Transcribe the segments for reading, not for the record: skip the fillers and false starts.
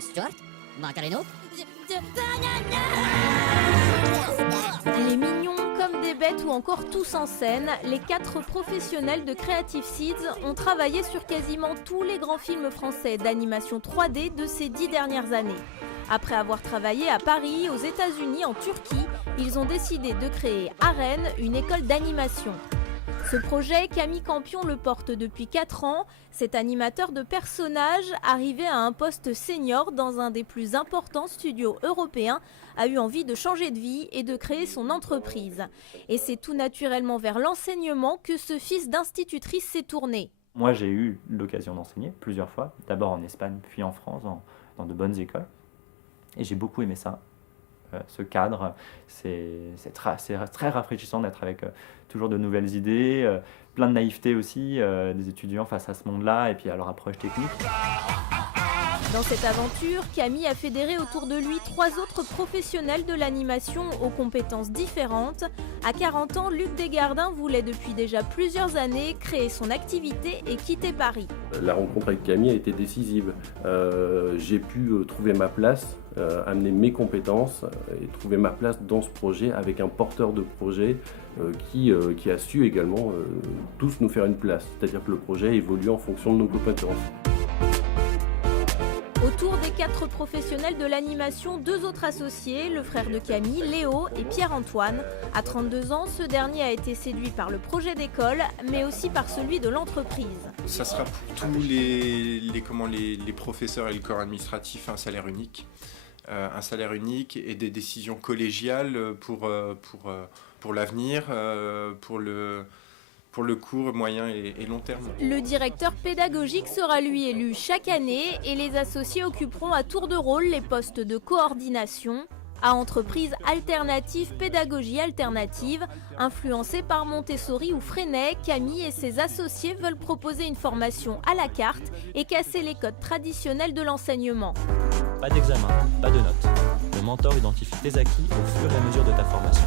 Stuart? Macareno? Les mignons comme des bêtes ou encore tous en scène, les 4 professionnels de Creative Seeds ont travaillé sur quasiment tous les grands films français d'animation 3D de ces 10 dernières années. Après avoir travaillé à Paris, aux États-Unis, en Turquie, ils ont décidé de créer à Rennes une école d'animation. Ce projet, Camille Campion le porte depuis 4 ans. Cet animateur de personnages, arrivé à un poste senior dans un des plus importants studios européens, a eu envie de changer de vie et de créer son entreprise. Et c'est tout naturellement vers l'enseignement que ce fils d'institutrice s'est tourné. Moi, j'ai eu l'occasion d'enseigner plusieurs fois, d'abord en Espagne, puis en France, dans de bonnes écoles. Et j'ai beaucoup aimé ça. Ce cadre, c'est très rafraîchissant d'être avec toujours de nouvelles idées, plein de naïveté aussi, des étudiants face à ce monde-là et puis à leur approche technique. Dans cette aventure, Camille a fédéré autour de lui 3 autres professionnels de l'animation aux compétences différentes. À 40 ans, Luc Desgardins voulait depuis déjà plusieurs années créer son activité et quitter Paris. La rencontre avec Camille a été décisive. J'ai pu trouver ma place, amener mes compétences et trouver ma place dans ce projet avec un porteur de projet qui a su également tous nous faire une place. C'est-à-dire que le projet évolue en fonction de nos compétences. Autour des 4 professionnels de l'animation, 2 autres associés, le frère de Camille, Léo et Pierre-Antoine. À 32 ans, ce dernier a été séduit par le projet d'école, mais aussi par celui de l'entreprise. Ça sera pour tous les professeurs et le corps administratif un salaire unique. Un salaire unique et des décisions collégiales pour l'avenir, pour le court, moyen et long terme. Le directeur pédagogique sera lui élu chaque année et les associés occuperont à tour de rôle les postes de coordination. À entreprise alternative, pédagogie alternative, influencée par Montessori ou Freinet, Camille et ses associés veulent proposer une formation à la carte et casser les codes traditionnels de l'enseignement. Pas d'examen, pas de notes. Le mentor identifie tes acquis au fur et à mesure de ta formation.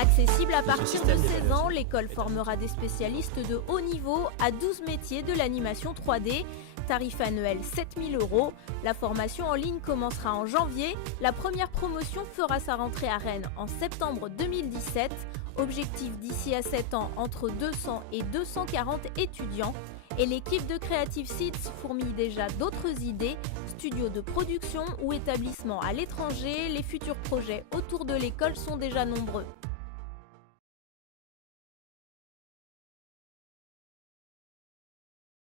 Accessible à partir de 16 ans, l'école formera des spécialistes de haut niveau à 12 métiers de l'animation 3D. Tarif annuel 7 000 €. La formation en ligne commencera en janvier. La première promotion fera sa rentrée à Rennes en septembre 2017. Objectif d'ici à 7 ans entre 200 et 240 étudiants. Et l'équipe de Creative Seeds fourmille déjà d'autres idées, studios de production ou établissements à l'étranger. Les futurs projets autour de l'école sont déjà nombreux.